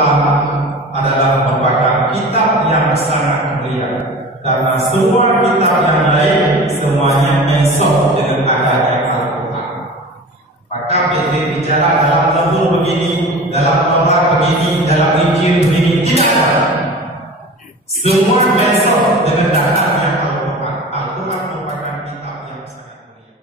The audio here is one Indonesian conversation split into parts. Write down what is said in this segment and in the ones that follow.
Al-Quran adalah merupakan kitab yang sangat mulia, karena semua kitab yang lain semuanya mensos dengan adanya Al-Quran. Maka kita bicara dalam Zabur begini, dalam Taurat begini, dalam Injil begini, tidak ada. Semua mensos dengan adanya Al-Quran. Al-Quran merupakan kitab yang sangat mulia.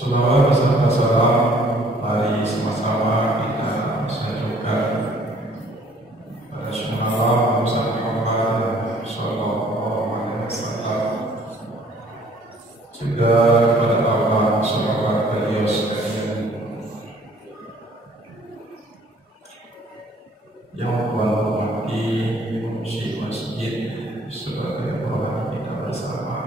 Selawat beserta salam mari sama-sama kita sajukan pada Rasulullah Muhammad sallallahu alaihi wasallam, juga kepada Allah salawat beliau sekalian yang menghormati fungsi masjid sebagai orang kita bersama.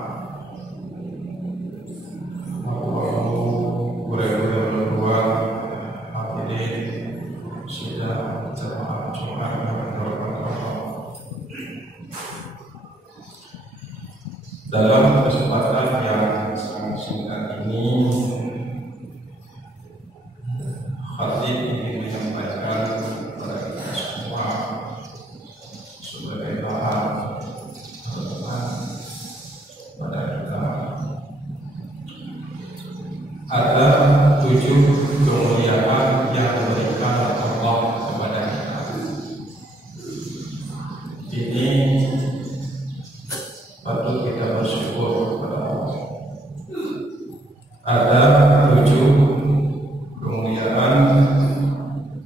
Dalam kesempatan yang sangat singkat ini, khatib ingin menyampaikan kepada kita semua sebagai bahan renungan pada kita. Ada 7 kemuliaan yang diberikan Allah kepada kita. Ini patut kita bersyukur kepada Allah. Ada 7 kemuliaan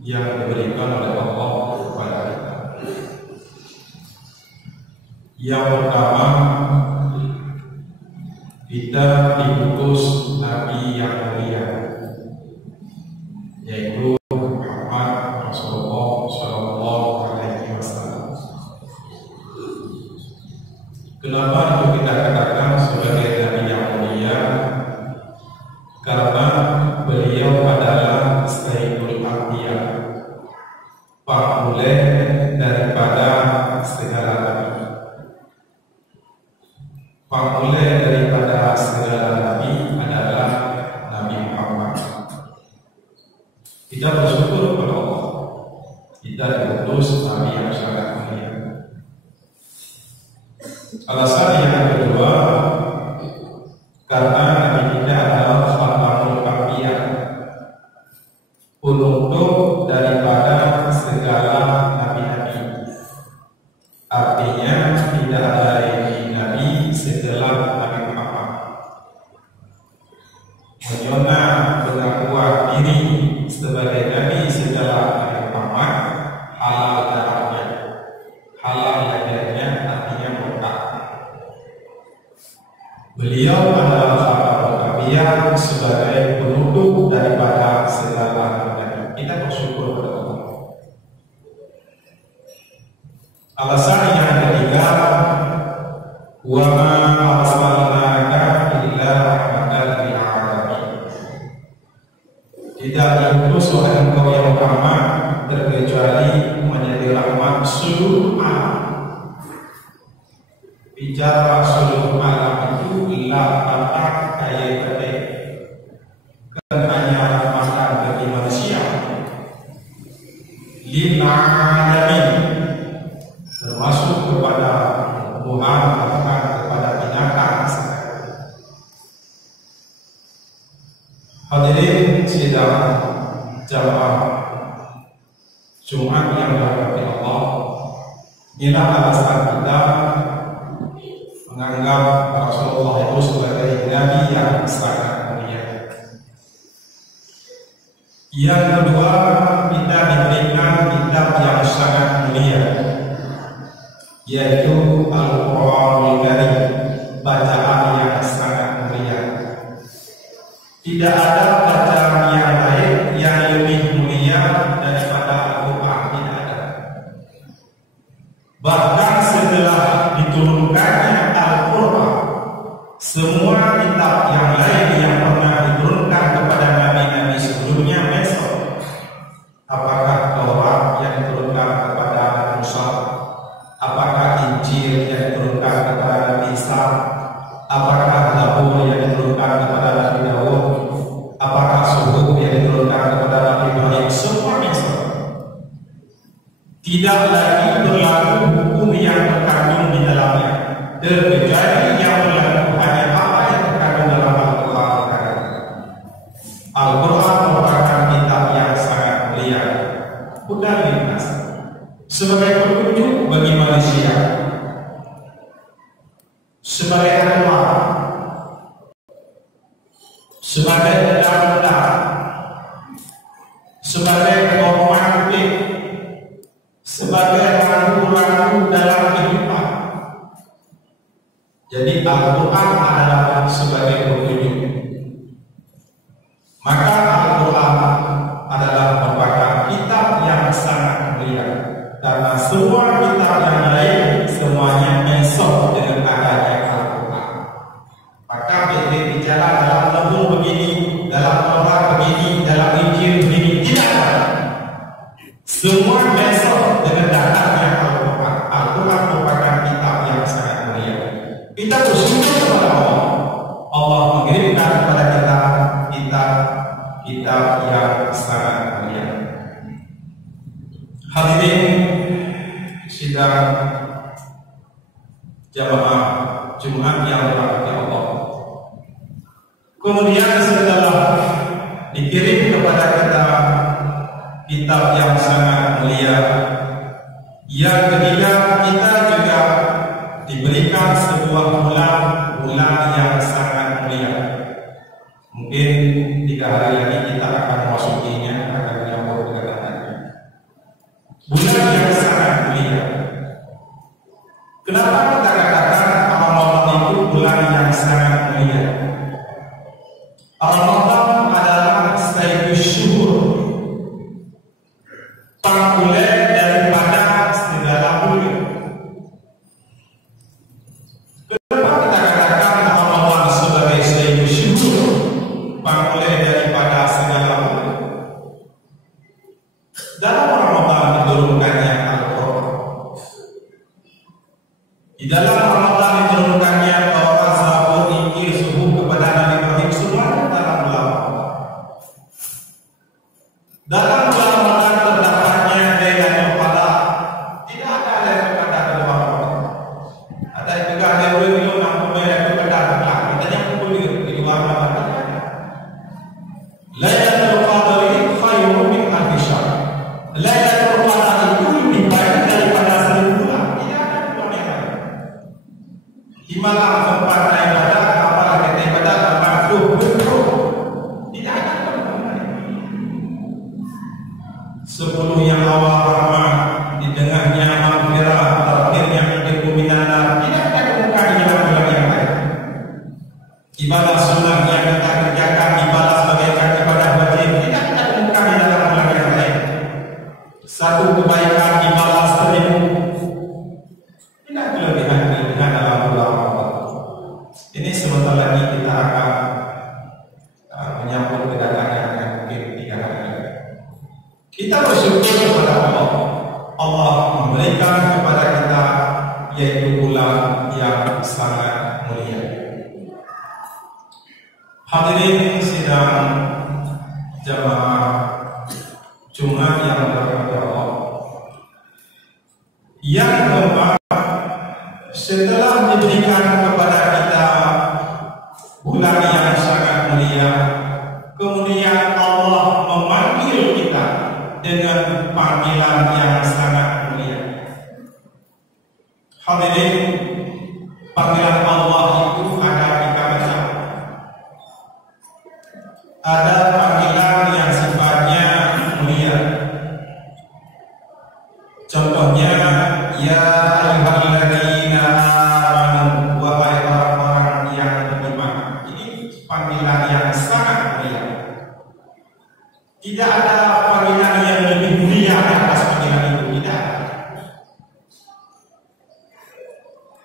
yang diberikan oleh Allah kepada kita. Yang pertama, kita diutus Nabi yang mulia, yaitu Muhammad Rasulullah sallallahu alaihi wasallam. Kenapa itu kita katakan sebagai Nabi yang mulia? Karena beliau adalah Sayyidul Anbiya, pamuleh daripada segala nabi. Pamuleh daripada segala nabi adalah Nabi Muhammad. Kita bersyukur kepada Allah, kita diutus Nabi yang sangat mulia. Alasan yang kedua, karena Nabi kita adalah Khatamul Anbiya, penutup daripada segala nabi-nabi. Artinya tidak ada lagi nabi setelah Nabi Muhammad. Menyona pengakuan diri sebagai nabi setelah Nabi Muhammad halal darahnya, halal lehernya, artinya murtad. Beliau adalah Khatamul Anbiya sebagai penutup daripada segala nabi. Kita bersyukur kepada Allah. Alasan yang ketiga, wa ma arsalnaka illa rahmatan lil alamin. Tidak diutus oleh engkau ya Muhammad terkecuali menjadi rahmat seluruh alam. bicara seluruh alam itu la batak kaya petik, bukan hanya makan bagi manusia, lil alamin, termasuk kepada tumbuhan, bahkan kepada binatang. Hadirin sidang jamaah Jumat yang dirahmati Allah, inilah alasan kita menganggap Rasulullah itu sebagai Nabi yang sangat mulia. Yang kedua, kita diberikan kitab yang sangat mulia, yaitu Al-Qur'anul Karim, bacaan yang sangat mulia. Tidak ada bacaan yang lain yang lebih mulia daripada Al-Quran, tidak ada. Bahkan setelah diturunkannya Al-Quran, semua kitab yang lain yang pernah diturunkan kepada nabi-nabi sebelumnya besok, apakah Taurat yang diturunkan kepada Musa, apakah Injil yang diturunkan kepada Nabi Isa, apakah Zabur yang diturunkan kepada Nabi Daud, apakah Suhuf yang diturunkan kepada Nabi Ibrahim, semua besok. Tidak lagi berlaku hukum yang terkandung di dalamnya, terkecuali yang berlaku hanya apa yang terkandung dalam Al-Quran. Al-Quran merupakan kitab yang sangat mulia, hudan linnas, sebagai petunjuk bagi manusia, sebagai anwar, sebagai undang-undang, sebagai normatif, sebagai rambu-rambu dalam kehidupan. Jadi Al-Quran adalah sebagai petunjuk. Maka Al-Quran adalah merupakan kitab yang sangat mulia, karena semua kitab yang lain semuanya mesok dengan adanya Al-Quran. Maka kita bicara dalam Zabur begini, dalam Taurat begini, dalam Injil begini, tidak ada. Semua besok dengan datangnya Al-Quran. Al-Quran merupakan kitab yang sangat mulia. Kita bersyukur kepada Allah. Allah mengirimkan kepada kita kitab yang sangat mulia. Hadirin sidang jamaah Jumat yang dirahmati Allah. Kemudian setelah dikirim kepada kita kitab yang sangat mulia, yang ketiga kita juga diberikan sebuah bulan yang sangat mulia. Mungkin 3 hari lagi kita akan memasukinya, akan menyambut kedatangannya. Bulan yang sangat mulia. Kenapa kita katakan Ramadan itu bulan yang sangat mulia? Ramadan adalah sayyidus syuhur, pangkulen daripada segala bulan. Kenapa kita katakan Ramadan sebagai sayyidus syuhur, pangkulen daripada segala bulan? Dalam Ramadan diturunkannya Al-Quran. Di dalam Ramadan diturunkannya Taurat, Zabur, Injil, Suhuf kepada Nabi Ibrahim, semua dalam bulan Ramadan. Dalam bulan Ramadan terdapatnya Lailatul Qadar. Tidak ada Lailatul Qadar di luar Ramadan. Ada juga ada yang nampak Lailatul Qadar, katanya kumpul di luar Ramadan. Lailatul Qadar ini khairun min alfi syahr. Lailatul Qadar itu lebih baik daripada 1000 bulan. Tidak ada bulan yang lain. Di malam tempat ibadah, apalagi kita ibadah makhluk bentuk. Tidak ada bulan yang lain. 10 yang awal rahmat, di tengahnya maghfirah, terakhirnya menjadi minana. Tidak ada kemukaan di dalam bulan yang lain. Ibadah sunnah yang kita kerjakan dibalas bagaikan ibadah wajib. Tidak ada kemukaan di dalam bulan yang lain. Satu kebaikan dibalas 1000. Tidak kelebihan dalam bulan Ramadan. Ini sebentar lagi kita akan menyambut kedatangannya mungkin 3 hari lagi. Kita bersyukur kepada Allah. Allah memberikan kepada kita yaitu bulan yang sangat mulia. Hadirin sidang jamaah Jumat yang berkah Allah. Yang keempat, setelah diberikan kepada kita bulan yang sangat mulia, kemudian Allah memanggil kita dengan panggilan yang sangat mulia. Hadirin, panggilan Allah itu ada tiga macam. Ada panggilan yang sifatnya mulia. Contohnya, ya ayyuhalladzina amanu, wahai orang-orang yang beriman. Ini panggilan yang sangat mulia. Tidak ada panggilan yang lebih mulia atas panggilan itu, tidak.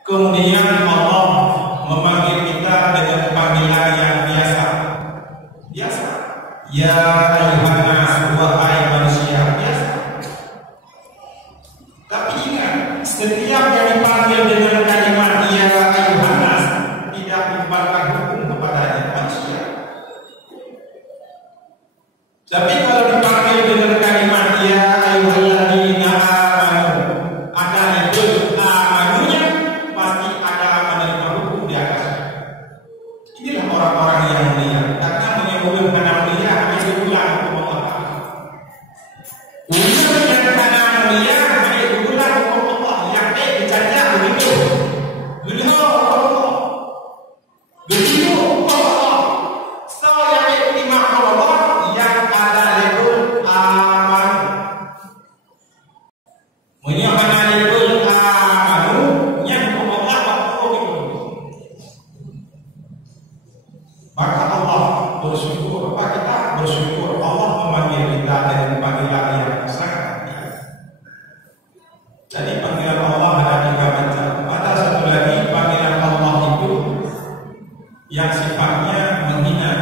Kemudian Allah memanggil kita dengan panggilan yang biasa. Biasa. Ya ayyuhan nas, wahai manusia, biasa. Tapi ingat, setiap yang dipanggil dengan kalimat ya ayyuhan nas tidak merupakan hukum kepadanya manusia. Tapi kalau dipanggil dengan kalimat ya ayyuhalladzina amanu, ada label amanunya, pasti ada menerima hukum di atasnya. Inilah orang-orang yang mulia, karena menyebutkan karena mulia hanya diulang hukum Allah. Ulang karena mulia hanya diulang hukum Allah yang bercanda begitu. Begitu Allah. Begitu Allah. So yang diterima Allah yang ada label aman. Menyebutkan label amanu yang Allah begitu. Maka Allah bersyukur, apa kita bersyukur Allah memanggil kita dengan panggilan yang sangat mulia. Jadi panggilan Allah ada tiga macam. Ada satu lagi panggilan Allah itu yang sifatnya menghina.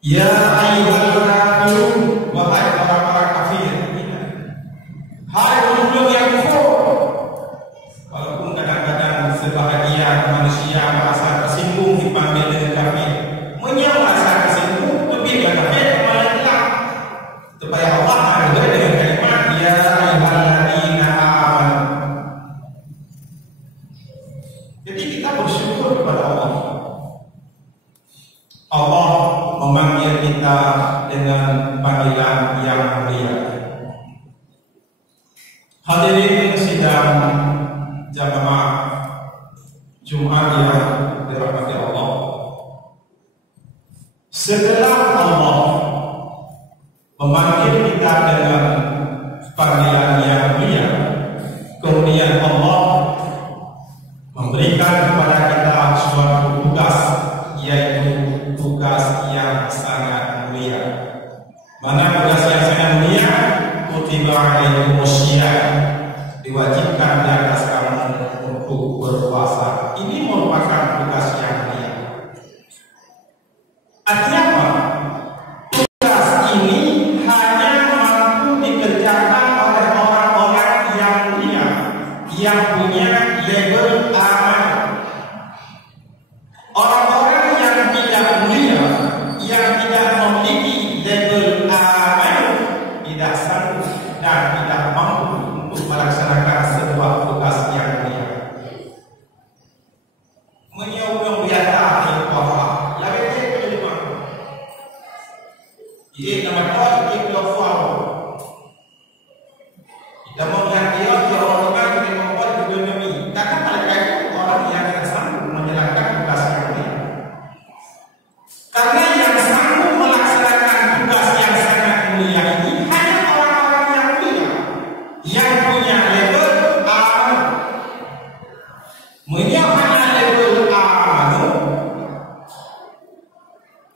Ya ayyuhal kafirun, wahai orang-orang kafir. Hai penduduk yang kufur. Walaupun kadang-kadang sebahagian manusia merasa tersinggung dipanggil dengan kafir, merasa tersinggung lebih kafir malah hilang. Supaya Allah ada dengan kalimat ya ayyuhalladzina amanu. Jadi kita bersyukur kepada Allah. Allah memanggil kita dengan panggilan yang mulia. Hadirin sidang jamaah Jumat yang dirahmati Allah. Setelah Allah memanggil kita dengan panggilan yang mulia, kemudian Allah memberikan kepada kita suatu tugas, yaitu tugas yang sangat mulia. Mana tugas yang sangat mulia? Kutiba alaikumusiyam, diwajibkan di atas kamu untuk berpuasa. Ini merupakan tugas yang mulia. Artinya apa? Tugas ini hanya mampu dikerjakan oleh orang-orang yang mulia, yang punya label aman. Orang-orang yang tidak mulia, yang tidak memiliki label aman, tidak sanggup dan tidak mampu untuk melaksanakan sebuah tugas yang mulia. Menyokong biasa yang kuasa, yang betul penerima. Ia nama kau yang kuasa. Kita melihat dia orang yang membuat ekonomi. Karena mereka itu orang yang tidak sanggup menjalankan tugas yang mulia. Karena yang sanggup melaksanakan tugas yang sangat mulia ini hanya orang-orang yang mulia, yang punya label aman. Menyokong label aman,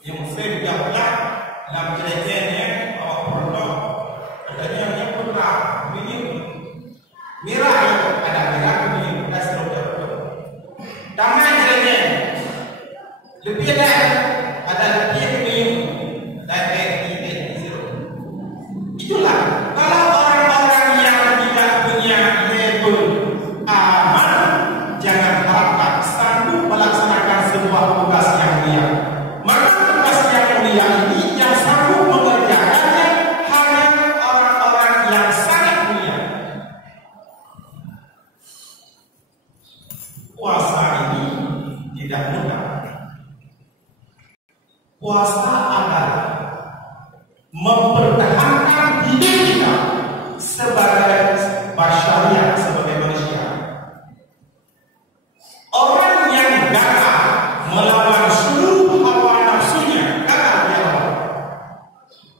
yang saya jawablah dalam ceritanya awak pernah adanya yang pernah merah ada merah ini dan seterusnya. Tangan ceritanya lebih ada lebih ini dan ini zero. Itulah kalau orang-orang yang tidak punya label aman puasa ini tidak mudah. Puasa adalah mempertahankan diri kita sebagai basyariah, sebagai manusia. Orang yang gagal melawan seluruh hawa nafsunya, gagal dia.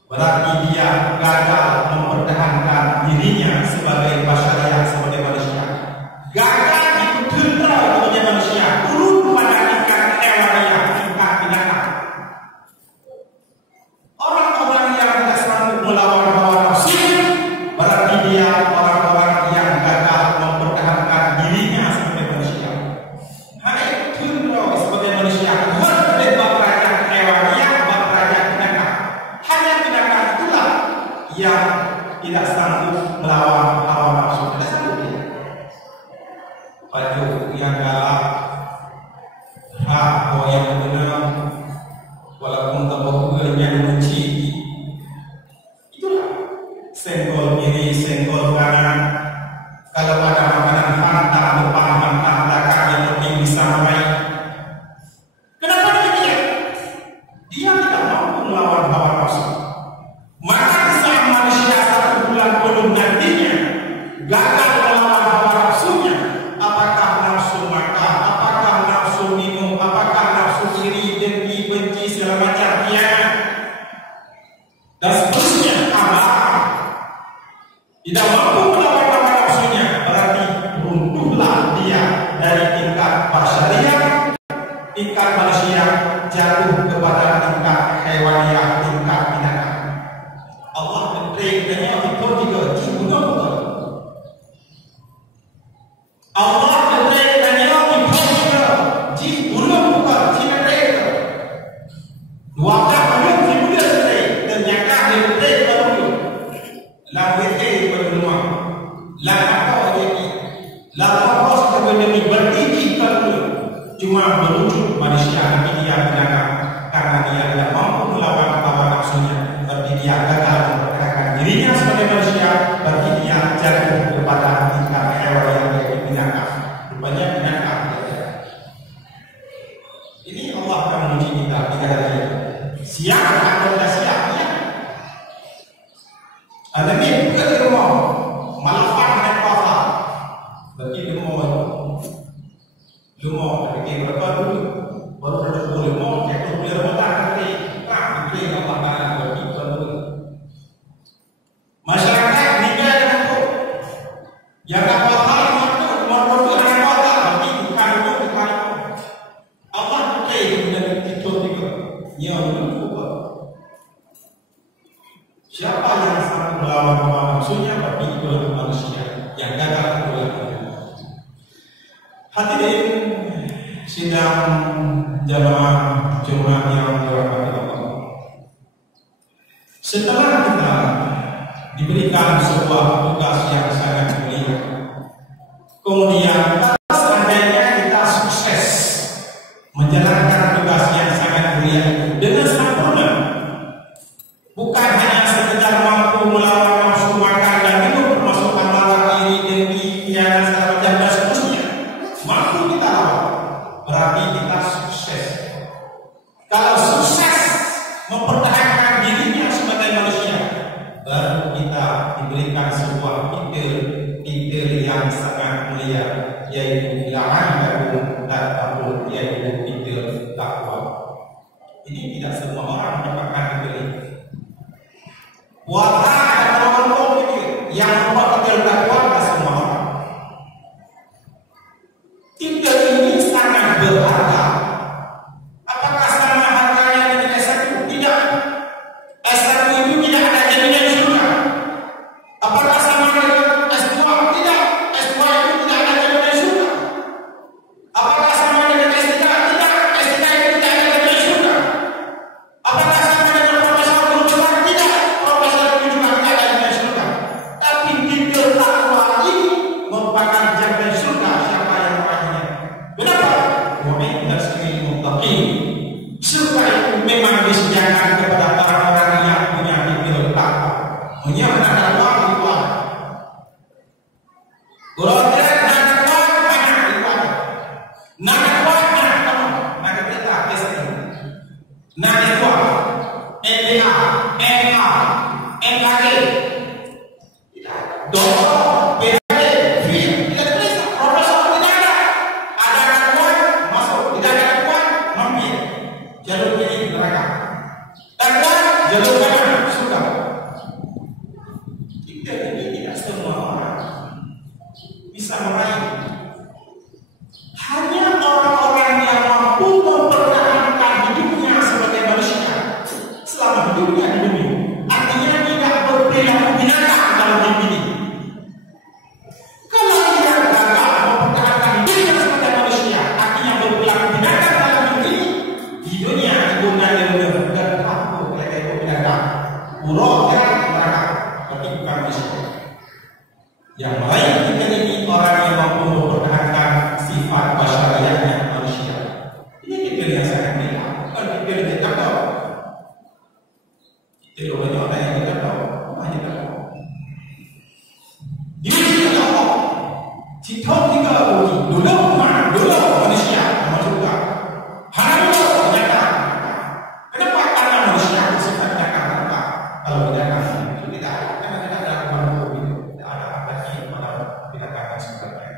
Berarti dia gagal mempertahankan dirinya sebagai basyariah, sebagai manusia. Gagal itu tentera kepada manusia, turun pada tingkat hewaniah, tingkat binatang. Orang-orang yang tidak sanggup melawan hawa nafsunya, berarti dia orang-orang yang gagal mempertahankan dirinya sebagai manusia. Hanya tentera sebagai manusia, boleh bekerja hewaniah, bekerja binatang. Hanya binatang itulah yang tidak sanggup melawan hawa nafsu. Tidak sanggup dia. Padu yang galak, hak yang benar, walaupun terbukunya menci. Itulah senggol kiri, senggol kanan. Kalau ada makanan hantam depan, hantam belakang, yang penting bisa baik. Kenapa demikian? Dia tidak mampu melawan hawa nafsu. Maka saat manusia 1 bulan penuh nantinya gagal melawan hawa nafsunya, apakah nafsu makan, apakah nafsu minum, apakah nafsu iri, dengki, benci, segala macam khianat dan seterusnya, tidak mampu melawan hawa nafsunya, berarti runtuhlah dia dari tingkat basyariah, tingkat manusia, jatuh kepada tingkat hewaniah, tingkat binatang. Allah mentrainya itu juga dibunuh. Allah mentrainya itu juga dibunuh, bukan dibunuh. Dua kali dibunuh sekali, ternyata dibunuh baru. Lalu berdua, lalu ini, lalu sebenarnya berdiri baru. Cuma menuju manusia ini dia binatang karena dia tidak mampu melawan hawa nafsunya. Berarti dia gagal mempertahankan dirinya sebagai manusia. Berarti dia jatuh kepada tingkat hewan yang menjadi binatang. Rupanya binatang. Ini Allah akan menguji kita 3 hari ini. Siap atau tidak siap? Ya. Ada ni bukan di rumah, malafan naik puasa. Berarti rumah tapi berapa dulu? Baru ada 10 rumah, yang beli Ramadan nanti. Dibeli Allah Taala berarti baru. Masyarakat tinggal dengan itu. Yang dapat hal itu menurut dengan Allah, berarti bukan itu, bukan itu. Allah pakai dengan itu juga. Yang menurut siapa yang sanggup melawan hawa nafsunya, berarti itu manusia yang gagal melawan. Hadirin sidang jamaah Jumat yang dirahmati Allah. Setelah kita diberikan sebuah tugas yang sangat mulia, kemudian seandainya kita sukses menjalankan tugas yang sangat mulia itu dengan sempurna, bukan hanya sekedar mampu melawan nafsu makan dan minum, termasuk amarah, iri, dengki, khianat, segala macam dan seterusnya, mampu kita lawan, berarti kita sukses. Kalau sukses mempertahankan dirinya sebagai manusia, baru kita diberikan sebuah titel yang sangat mulia, yaitu la'allakum tattaqun, yaitu titel takwa. Ini tidak semua orang mendapatkan titel ini. Puasa ada orang mikir yang membuat titel takwa tidak semua orang. Titel ini sangat berharga. Apakah sama harganya dengan S1? Tidak. S1 itu tidak ada jaminan surga. Apakah sama dengan S2? Tidak. S2 itu tidak ada jaminan surga. Apakah sama dengan S3? Tidak. S3 itu tidak ada jaminan surga. Apakah sama dengan profesor guru besar? Tidak. Profesor guru juga bisa meraih. Hanya orang-orang yang mampu mempertahankan hidupnya sebagai manusia selama hidupnya di bumi, artinya tidak berperilaku binatang dalam hidup ini. Kalau dia gagal mempertahankan hidupnya sebagai manusia, artinya berperilaku binatang dalam hidup ini, hidupnya hidupnya dan aku mereka itu binatang, buruk dan neraka, tapi bukan manusia. Yang meraih kita ini orang yang mampu mempertahankan sifat basyariahnya manusia. Ini pikir yang sangat mulia, bukan pikir yang tidak tahu. Tidak banyak orang yang tidak tahu, hanya tak tahu. Dia tidak tahu. Cita tiga budi, dulu manusia, nama juga. Hanya dulu binatang. Kenapa? Karena manusia bersifat binatang. Kenapa? Kalau binatang itu tidak ada, karena tidak ada kemampuan itu, tidak ada arti pada binatang sebenarnya.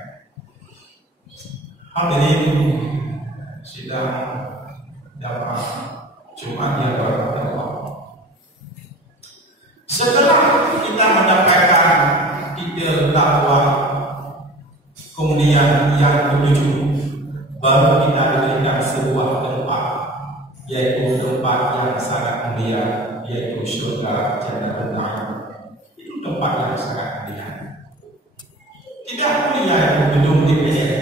Hadirin sidang dapat Jumat yang berdoa. Setelah kita menyampaikan ide dakwah, kemudian yang ketujuh, baru kita diberikan sebuah tempat, yaitu tempat yang sangat mulia, yaitu surga Jannatul Na'im. Itu tempat yang sangat mulia. Tidak mulia itu gedung DPR,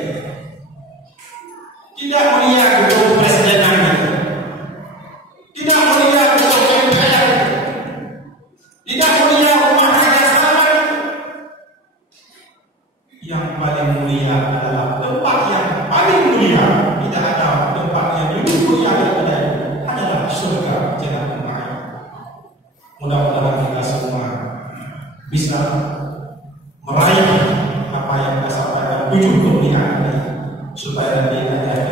tidak mulia gedung presidenan, tidak mulia gedung MPR, tidak mulia rumah raja Salman. Yang paling mulia adalah tempat yang paling mulia. Tidak ada tempat yang lebih mulia daripada itu, adalah surga Jannatul Na'im. Mudah-mudahan kita semua bisa meraih apa yang kita sampaikan, 7 kemuliaan ini, supaya nanti ada